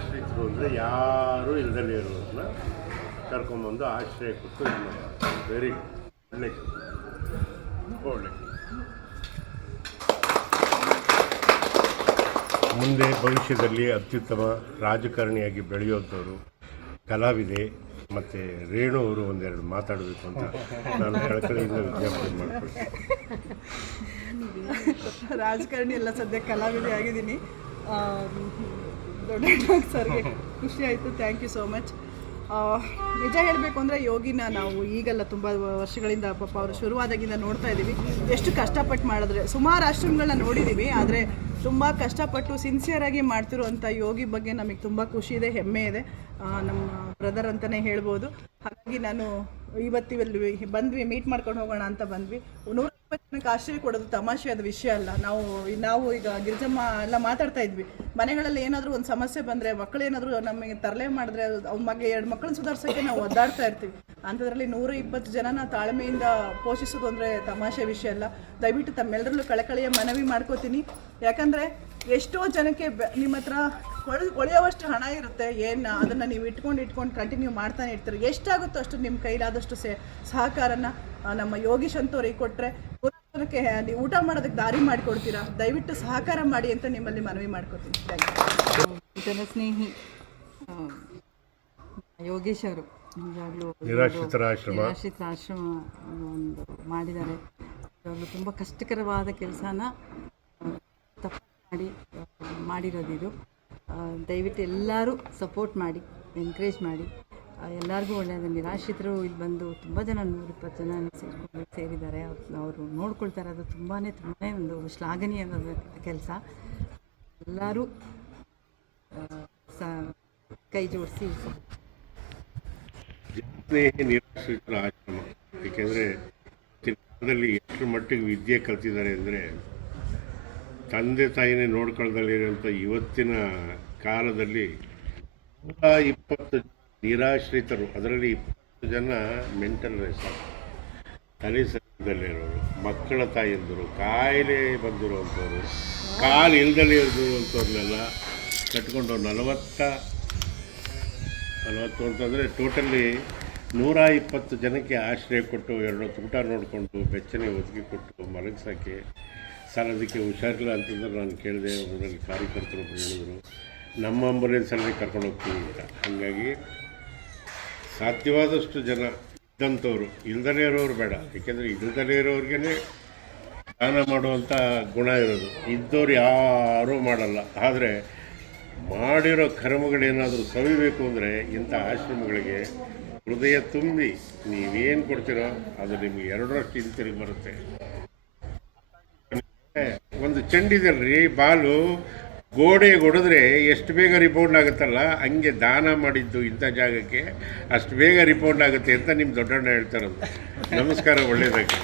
ನಿರಾಶ್ರಿತರು ಅಂದರೆ ಯಾರೂ ಇಲ್ಲದಲ್ಲೇ ಇರೋರನ್ನ ಕರ್ಕೊಂಬಂದು ಆಶ್ರಯ ಕೊಟ್ಟು ಇದು ಮಾಡ್ತಾರೆ. ವೆರಿ ಗುಡ್, ಒಳ್ಳೆ ಮುಂದೆ ಭವಿಷ್ಯದಲ್ಲಿ ಅತ್ಯುತ್ತಮ ರಾಜಕಾರಣಿಯಾಗಿ ಬೆಳೆಯುವಂಥವ್ರು ಕಲಾವಿದೆ ಮತ್ತು ರೇಣು ಅವರು ಒಂದೆರಡು ಮಾತಾಡಬೇಕು ಅಂತ ನಾನು ಕಳಕಳಿಯಿಂದ ವಿಜ್ಞಾಪನೆ ಮಾಡ್ಕೊಳ್ತೀನಿ. ರಾಜಕಾರಣಿ ಎಲ್ಲ ಸದ್ಯ ಕಲಾವಿದೆ ಆಗಿದ್ದೀನಿ. ದೊಡ್ಡ ಸರ್ಗೆ ಖುಷಿ ಆಯಿತು. Thank you so much. ನಿಜ ಹೇಳಬೇಕು ಅಂದರೆ ಯೋಗಿನ ನಾವು ಈಗಲ್ಲ, ತುಂಬ ವರ್ಷಗಳಿಂದ ಪಾಪ ಅವರು ಶುರುವಾದಾಗಿಂದ ನೋಡ್ತಾ ಇದ್ದೀವಿ. ಎಷ್ಟು ಕಷ್ಟಪಟ್ಟು ಮಾಡಿದ್ರೆ, ಸುಮಾರು ಆಶ್ರಮಗಳನ್ನ ನೋಡಿದ್ದೀವಿ, ಆದರೆ ತುಂಬ ಕಷ್ಟಪಟ್ಟು ಸಿನ್ಸಿಯರಾಗಿ ಮಾಡ್ತಿರುವಂಥ ಯೋಗಿ ಬಗ್ಗೆ ನಮಗೆ ತುಂಬ ಖುಷಿ ಇದೆ, ಹೆಮ್ಮೆ ಇದೆ. ನಮ್ಮ ಬ್ರದರ್ ಅಂತಲೇ ಹೇಳ್ಬೋದು. ಹಾಗಾಗಿ ನಾನು ಇವತ್ತಿಲ್ಲಿ ಬಂದ್ವಿ, ಮೀಟ್ ಮಾಡ್ಕೊಂಡು ಹೋಗೋಣ ಅಂತ ಬಂದ್ವಿ. 120 ಜನಕ್ಕೆ ಆಶ್ರಯ ಕೊಡೋದು ತಮಾಷೆಯಾದ ವಿಷಯ ಅಲ್ಲ. ನಾವು ಈಗ ಗಿರಿಜಮ್ಮ ಎಲ್ಲ ಮಾತಾಡ್ತಾ ಇದ್ವಿ, ಮನೆಗಳಲ್ಲಿ ಏನಾದರೂ ಒಂದು ಸಮಸ್ಯೆ ಬಂದರೆ, ಮಕ್ಕಳು ಏನಾದರೂ ನಮಗೆ ತರಲೆ ಮಾಡಿದ್ರೆ, ಅವ್ನ ಮಗ 2 ಮಕ್ಕಳನ್ನ ಸುಧಾರಿಸೋಕ್ಕೆ ನಾವು ಒದ್ದಾಡ್ತಾ ಇರ್ತೀವಿ. ಅಂಥದ್ರಲ್ಲಿ 120 ಜನನ ತಾಳ್ಮೆಯಿಂದ ಪೋಷಿಸೋದು ಅಂದರೆ ತಮಾಷೆ ವಿಷಯ ಅಲ್ಲ. ದಯವಿಟ್ಟು ತಮ್ಮೆಲ್ಲರಲ್ಲೂ ಕಳಕಳಿಯ ಮನವಿ ಮಾಡ್ಕೋತೀನಿ. ಯಾಕಂದರೆ ಎಷ್ಟೋ ಜನಕ್ಕೆ ನಿಮ್ಮ ಹತ್ರ ಹೊಳೆಯುವಷ್ಟು ಹಣ ಇರುತ್ತೆ, ಅದನ್ನು ನೀವು ಇಟ್ಕೊಂಡು ಕಂಟಿನ್ಯೂ ಮಾಡ್ತಾನೆ ಇರ್ತೀರಿ. ಎಷ್ಟಾಗುತ್ತೋ ಅಷ್ಟು ನಿಮ್ಮ ಕೈಲಾದಷ್ಟು ಸಹಕಾರನ ನಮ್ಮ ಯೋಗೀಶ್ ಅಂತವ್ರಿಗೆ ಕೊಟ್ಟರೆ ಜನಕ್ಕೆ ನೀವು ಊಟ ಮಾಡೋದಕ್ಕೆ ದಾರಿ ಮಾಡಿಕೊಡ್ತೀರಾ. ದಯವಿಟ್ಟು ಸಹಕಾರ ಮಾಡಿ ಅಂತ ನಿಮ್ಮಲ್ಲಿ ಮನವಿ ಮಾಡ್ಕೊತೀನಿ. Thank you. ಜನಸ್ನೇಹಿ ಯೋಗೇಶ್ ಅವರು ನಿಜವಾಗ್ಲೂ ನಿರಾಶ್ರಿತರ ಆಶ್ರಮ ಒಂದು ಮಾಡಿದ್ದಾರೆ. ಇವಾಗಲೂ ತುಂಬ ಕಷ್ಟಕರವಾದ ಕೆಲಸನ ತಪ್ಪು ಮಾಡಿರೋದಿದು. ದಯವಿಟ್ಟು ಎಲ್ಲರೂ ಸಪೋರ್ಟ್ ಮಾಡಿ, ಎನ್ಕರೇಜ್ ಮಾಡಿ. ಎಲ್ಲರಿಗೂ ಒಳ್ಳೆಯದು. ನಿರಾಶ್ರಿತರು ಇಲ್ಲಿ ಬಂದು ತುಂಬ ಜನ 120 ಜನ ಸೇರಿದ್ದಾರೆ. ಅವರು ನೋಡ್ಕೊಳ್ತಾ ಇರೋದು ತುಂಬಾ ಒಂದು ಶ್ಲಾಘನೀಯವಾದ ಕೆಲಸ. ಎಲ್ಲರೂ ಕೈ ಜೋಡಿಸಿ ನಿರಾಶ್ರಿತರ ಆಶ್ರಮ. ಏಕೆಂದರೆ ಕಾಲದಲ್ಲಿ ಎಷ್ಟು ಮಟ್ಟಿಗೆ ವಿದ್ಯೆ ಕಲ್ತಿದ್ದಾರೆ ಅಂದರೆ, ತಂದೆ ತಾಯಿನೇ ನೋಡ್ಕೊಳ್ಳದಲ್ಲಿರುವಂಥ ಇವತ್ತಿನ ಕಾಲದಲ್ಲಿ 120 ನಿರಾಶ್ರಿತರು, ಅದರಲ್ಲಿ 20 ಜನ ಮೆಂಟಲ್ ರೆಸಾರ್ಟ್, ತಲೆ ಸರಿದಲ್ಲಿರೋರು, ಮಕ್ಕಳ ತಾಯಿಯಂದರು, ಕಾಯಿಲೆ ಬಂದಿರುವಂಥವ್ರು, ಕಾಲು ಇಲ್ದಲೇ ಇರುವಂಥವ್ರನ್ನೆಲ್ಲ ಕಟ್ಕೊಂಡು 40 ಅಂತಂದರೆ ಟೋಟಲಿ 120 ಜನಕ್ಕೆ ಆಶ್ರಯ ಕೊಟ್ಟು, 2 ಹೊತ್ತು ಊಟ ನೋಡಿಕೊಂಡು, ಬೆಚ್ಚನೆ ಒದಗಿ ಕೊಟ್ಟು ಮಲಗಿಸೋಕ್ಕೆ. ಸರ್ ಅದಕ್ಕೆ ಹುಷಾರಿಲ್ಲ ಅಂತಂದ್ರೆ ನಾನು ಕೇಳಿದೆ, ಅದರಲ್ಲಿ ಕಾರ್ಯಕರ್ತರೊಬ್ಬರು ಹೇಳಿದರು, ನಮ್ಮ ಆಂಬುಲೆನ್ಸಲ್ಲಿ ಕರ್ಕೊಂಡು ಹೋಗ್ತೀವಿ ಅಂತ. ಹಾಗಾಗಿ ಸಾಧ್ಯವಾದಷ್ಟು ಜನ ಇದ್ದಂಥವ್ರು, ಇಲ್ದಲೇ ಇರೋರು ಬೇಡ. ಏಕೆಂದರೆ ಇಲ್ದಲೇ ಇರೋರಿಗೇ ದಾನ ಮಾಡುವಂಥ ಗುಣ ಇರೋದು, ಇದ್ದವ್ರು ಯಾರೂ ಮಾಡಲ್ಲ. ಆದರೆ ಮಾಡಿರೋ ಕರ್ಮಗಳೇನಾದರೂ ಸವಿಬೇಕು ಅಂದರೆ ಇಂಥ ಆಶ್ರಮಗಳಿಗೆ ಹೃದಯ ತುಂಬಿ ನೀವೇನು ಕೊಡ್ತೀರೋ ಅದು ನಿಮಗೆ 2ರಷ್ಟು ಹಿಂತಿರುಗಿ ಬರುತ್ತೆ. ಒಂದು ಚೆಂಡಿದಲ್ರಿ, ಬಾಲು ಗೋಡೆಗೆ ಹೊಡೆದ್ರೆ ಎಷ್ಟು ಬೇಗ ರಿಪೌಂಡ್ ಆಗುತ್ತಲ್ಲ, ಹಂಗೆ ದಾನ ಮಾಡಿದ್ದು ಇಂಥ ಜಾಗಕ್ಕೆ ಅಷ್ಟು ಬೇಗ ರಿಪೌಂಡ್ ಆಗುತ್ತೆ ಅಂತ ನಿಮ್ಮ ದೊಡ್ಡಣ್ಣ ಹೇಳ್ತಾರದು. ನಮಸ್ಕಾರ, ಒಳ್ಳೆಯದಾಗಿ.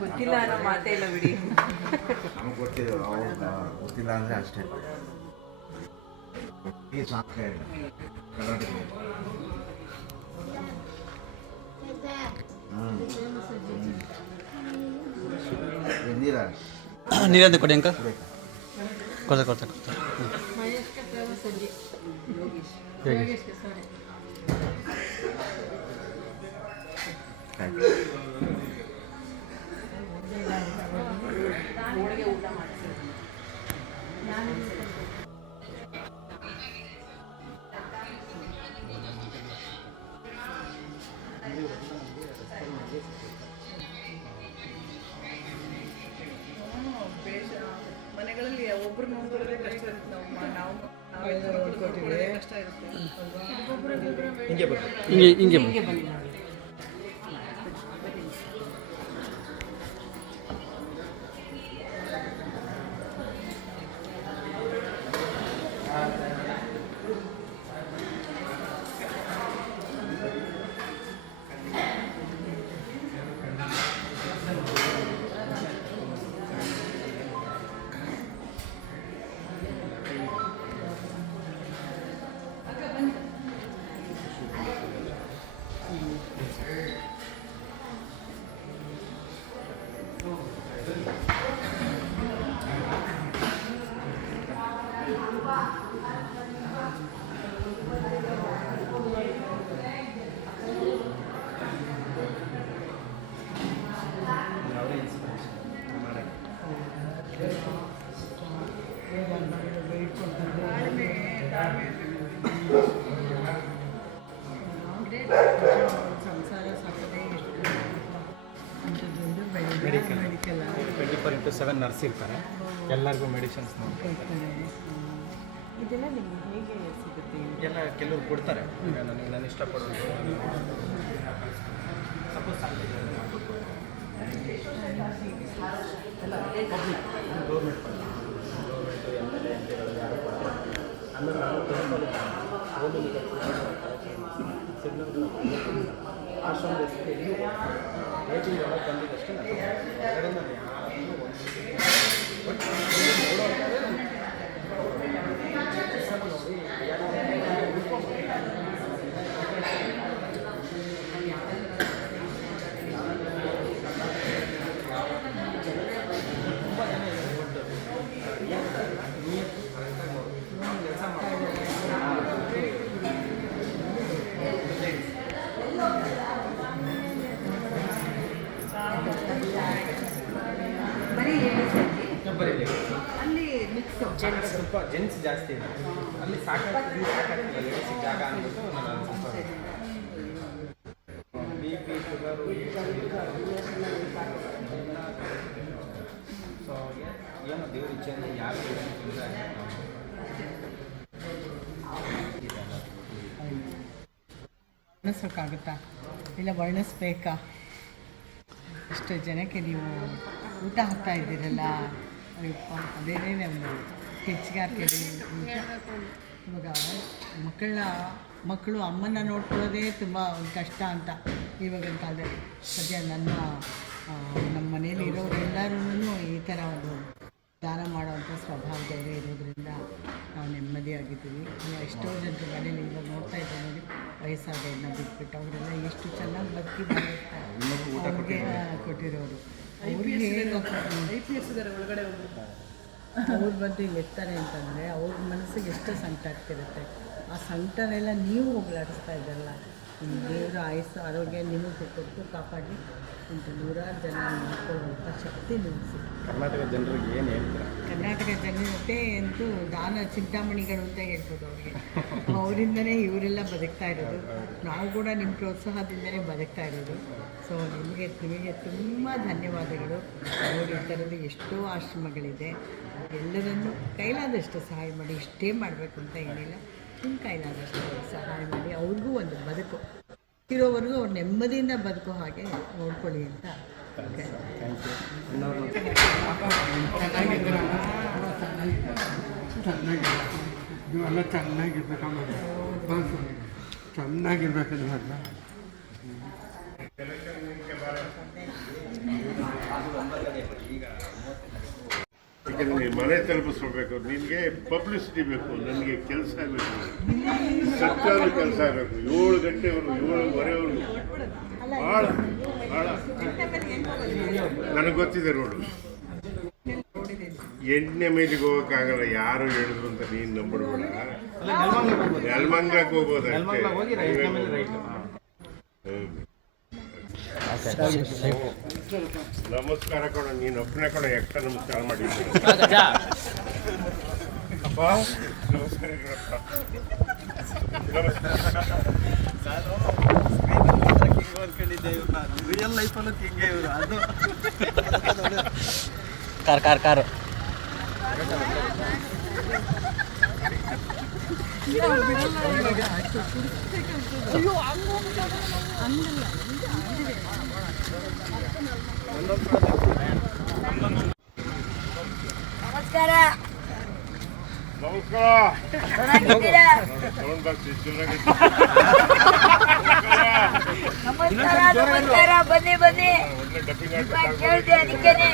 ಗೊತ್ತಿಲ್ಲ ಅನ್ನೋ ಮಾತೇ ಇಲ್ಲ ಬಿಡಿ. ನಮಗೆ ಗೊತ್ತಿದೆ, ಅವ್ರು ಗೊತ್ತಿಲ್ಲ ಅಂದರೆ ಅಷ್ಟೇ. ಈ ಸಾಧ್ಯ ಇಲ್ಲ ಕರ್ನಾಟಕ. ನೀರಂತ ಕೊಡಿ ಅಂಕ ಕೊಡ್ತಾ ಕೊಡ್ತಾ ಕೊಡ್ತಾ ಮನೆಗಳಲ್ಲಿ ಒಬ್ರು ನೋಡ್ಕೊಳ್ಳೋದೇ ಕಷ್ಟ ಇರುತ್ತೆ. ನಾವು ಕಷ್ಟ ಇರುತ್ತೆ. ಹಿಂಗೆ ಹಿಂಗೆ ಹಿಂಗೆ ಬನ್ನಿ ನೋಡಿ. ಸಂಸಾರ ಸಾಕದೆ ಮೆಡಿಕಲ್ 24/7 ನರ್ಸ್ ಇರ್ತಾರೆ, ಎಲ್ಲರಿಗೂ ಮೆಡಿಸಿನ್ಸ್ ಇದೆಲ್ಲ ನಿಮ್ಗೆ ಹೇಗೆ ಸಿಗುತ್ತೆ? ಎಲ್ಲ ಕೆಲವ್ರು ಕೊಡ್ತಾರೆ. ಈಗ ನಾನು ಇಷ್ಟಪಡೋದು ಸಪೋಸ್ ಎಲ್ಲ ಪಬ್ಲಿಕ್ ಗೌರ್ಮೆಂಟ್ ಎಮ್.ಎಲ್.ಎ ಎಂಪಿಗಳು ಯಾರು ಕೊಡ್ತಾರೆ. ಆಮೇಲೆ ನಾವು ಆಶ್ರಮದಲ್ಲಿ ರೇಟಿಂಗ್ ಎಲ್ಲ ಬಂದಿದ್ದಷ್ಟೇ ನಾನು ಅದರಿಂದ ಯಾರನ್ನೂ ಬಟ್ ನೋಡಿ ಅಲ್ಲಿ ಮಿಕ್ಸ್ ಸ್ವಲ್ಪ ಜೆಂಟ್ಸ್ ಜಾಸ್ತಿ ಇದೆ ಅಲ್ಲಿ, ಸಾಕಾಗ್ತಿಲ್ಲ ಲೇಡೀಸಿಗೆ ಜಾಗ ಅಂದ್ಬಿಟ್ಟು ನಾನು ಸ್ವಲ್ಪ ಬಿ ಪಿ ಶುಗರು ಸೊ ಏನೋ ದೇವ್ರ ಇಚ್ಛೆಯಿಂದ ಯಾರು ವರ್ಣಿಸೋಕ್ಕಾಗುತ್ತಾ? ಇಲ್ಲ ವರ್ಣಿಸ್ಬೇಕಾ? ಇಷ್ಟು ಜನಕ್ಕೆ ನೀವು ಊಟ ಹಾಕ್ತಾ ಇದ್ದೀರಲ್ಲ, ಅದೇನೇ ನಮ್ಮದು ಹೆಚ್ಚಿಗಾರಿಕೆ. ಇವಾಗ ಮಕ್ಕಳು ಅಮ್ಮನ ನೋಡ್ಕೊಳ್ಳೋದೇ ತುಂಬ ಒಂದು ಕಷ್ಟ ಅಂತ ಇವಾಗಿನ ಕಾಲದಲ್ಲಿ. ಸದ್ಯ ನಮ್ಮ ಮನೇಲಿ ಇರೋರೆಲ್ಲರೂ ಈ ಥರ ಒಂದು ದಾನ ಮಾಡೋವಂಥ ಸ್ವಭಾವದವರೇ ಇರೋದ್ರಿಂದ ನಾವು ನೆಮ್ಮದಿಯಾಗಿದ್ದೀವಿ. ಎಷ್ಟೋ ಜನರ ಮನೇಲಿ ಇವಾಗ ನೋಡ್ತಾ ಇದ್ದೀವಿ ನೋಡಿ, ವಯಸ್ಸಾದವ್ರನ್ನ ಬಿಟ್ಬಿಟ್ಟು ಅವರೆಲ್ಲ ಎಷ್ಟು ಚೆನ್ನಾಗಿ ಬದುಕಿ ಅವ್ರಿಗೆ ಕೊಟ್ಟಿರೋರು. ಅವ್ರಿಗೆ IPS ಇದ್ದಾರೆ ಒಳಗಡೆ ಹೋಗ್ಬಿಟ್ಟು. ಅವ್ರ ಬಂದು ಇಲ್ಲಿ ಇರ್ತಾರೆ ಅಂತಂದರೆ ಅವ್ರ ಮನಸ್ಸಿಗೆ ಎಷ್ಟು ಸಂಕಟ ಆಗ್ತಿರುತ್ತೆ. ಆ ಸಂಕಟನೆಲ್ಲ ನೀವು ಹೋಗ್ಲಾಡಿಸ್ತಾ ಇದ್ದಾರಲ್ಲ. ದೇವರ ಆಯುಸ್ಸು ಆರೋಗ್ಯ ನಿಮಗೆ ಕೊಟ್ಟು ಕಾಪಾಡಿ ಇಂಥ ನೂರಾರು ಜನ ನೋಡ್ಕೊಳ್ಳುವಂಥ ಶಕ್ತಿ ನಿಮಗೆ ಸಿಗುತ್ತೆ. ಕರ್ನಾಟಕ ಜನರಿಗೆ ಏನು ಹೇಳ್ತಾರೆ? ಕರ್ನಾಟಕ ಜನತೆ ಅಂತೂ ದಾನ ಚಿಂತಾಮಣಿಗಳು ಅಂತ ಹೇಳ್ಬೋದು. ಅವ್ರಿಗೆ ಅವರಿಂದನೇ ಇವರೆಲ್ಲ ಬದುಕ್ತಾ ಇರೋದು. ನಾವು ಕೂಡ ನಿಮ್ಮ ಪ್ರೋತ್ಸಾಹದಿಂದಲೇ ಬದುಕ್ತಾ ಇರೋದು. ಸೊ ನಿಮಗೆ ತುಂಬ ಧನ್ಯವಾದಗಳು. ನೋಡಿ, ಈ ಥರದ್ದು ಎಷ್ಟೋ ಆಶ್ರಮಗಳಿದೆ. ಎಲ್ಲರನ್ನೂ ಕೈಲಾದಷ್ಟು ಸಹಾಯ ಮಾಡಿ. ಇಷ್ಟೇ ಮಾಡಬೇಕು ಅಂತ ಏನಿಲ್ಲ, ನಿಮ್ಮ ಕೈಲಾದಷ್ಟು ಸಹಾಯ ಮಾಡಿ. ಅವ್ರಿಗೂ ಒಂದು ಬದುಕು ಇರೋವರೆಗೂ ಅವ್ರು ನೆಮ್ಮದಿಯಿಂದ ಬದುಕೋ ಹಾಗೆ ನೋಡ್ಕೊಳ್ಳಿ ಅಂತ. ನೀವೆಲ್ಲ ಚೆನ್ನಾಗಿರ್ಬೇಕಮ್ಮ, ಚೆನ್ನಾಗಿರ್ಬೇಕು ನೀವೆಲ್ಲ. ಯಾಕೆಂದರೆ ಮನೆ ತಲುಪಿಸ್ಬೇಕು, ನಿನಗೆ ಪಬ್ಲಿಸಿಟಿ ಬೇಕು, ನನಗೆ ಕೆಲಸ ಬೇಕು, ಸರ್ಕಾರ ಕೆಲಸ ಆಗಬೇಕು. 7 ಗಂಟೆವರೆಗೂ 7:15ವರೆಗೂ ಭಾಳ ಭಾಳ ನನಗೆ ಗೊತ್ತಿದೆ ನೋಡು. ಎಣ್ಣೆ ಮೇಲಿಗೆ ಹೋಗೋಕ್ಕಾಗಲ್ಲ, ಯಾರು ಹೇಳಿದ್ರು ಅಂತ ನೀನು ನಂಬಿಡ್ಬೇಡ. ನೆಲಮಂಗಲಕ್ಕೆ ಹೋಗೋದಷ್ಟೇ. ನಮಸ್ಕಾರ ಕೊಡ, ನೀನು ಒಬ್ಬನೇ ಕೊಡ, ಎಕ್ಸ್ಟ್ರಾ ನಮಸ್ಕಾರ ಮಾಡಿದ್ದೀನಿ. ಅಪ್ಪ ನಮಸ್ಕಾರ ರಿಯಲ್ ಲೈಫಲ್ಲೂ ಹಿಂಗೆ ಇವರು. ಅದು ಕಾರ್ ನಮಸ್ಕಾರ. ನಮಸ್ಕಾರ. ಚೆನ್ನಾಗಿದ್ದೀರಾ? ನಮಸ್ಕಾರ ಬನ್ನಿ ಬನ್ನಿ. ಕೇಳಿದೆ ಅದಕ್ಕೇನೆ.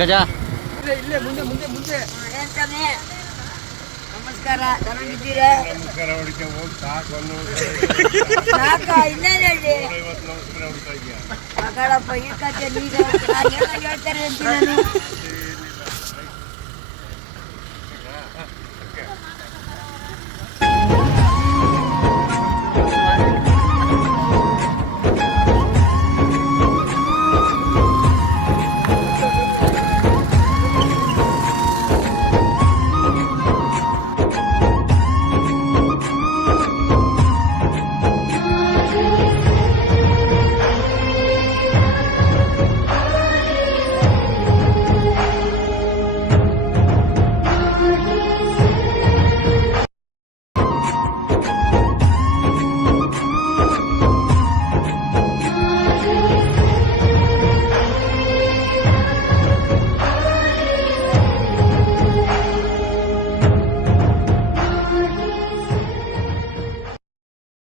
ಗಜ ಏನ್ ತಾನೇ? ನಮಸ್ಕಾರ, ಚೆನ್ನಾಗಿದ್ದೀರಾ? ನಮಸ್ಕಾರ ಹೊಡಿಕೆ ಹೋಗಿ ಸಾಕು ಸಾಕ ಇನ್ನೇನು ಹೇಳಿ? 50 ನಮಸ್ಕಾರ ಹೊಡಿತಾ ಇದೆಯಾ ಮಗಳಪ್ಪ ಈ ಕತೆ ನೀನು ಹೇಳ್ತಾರೆ ಅಂತ ನಾನು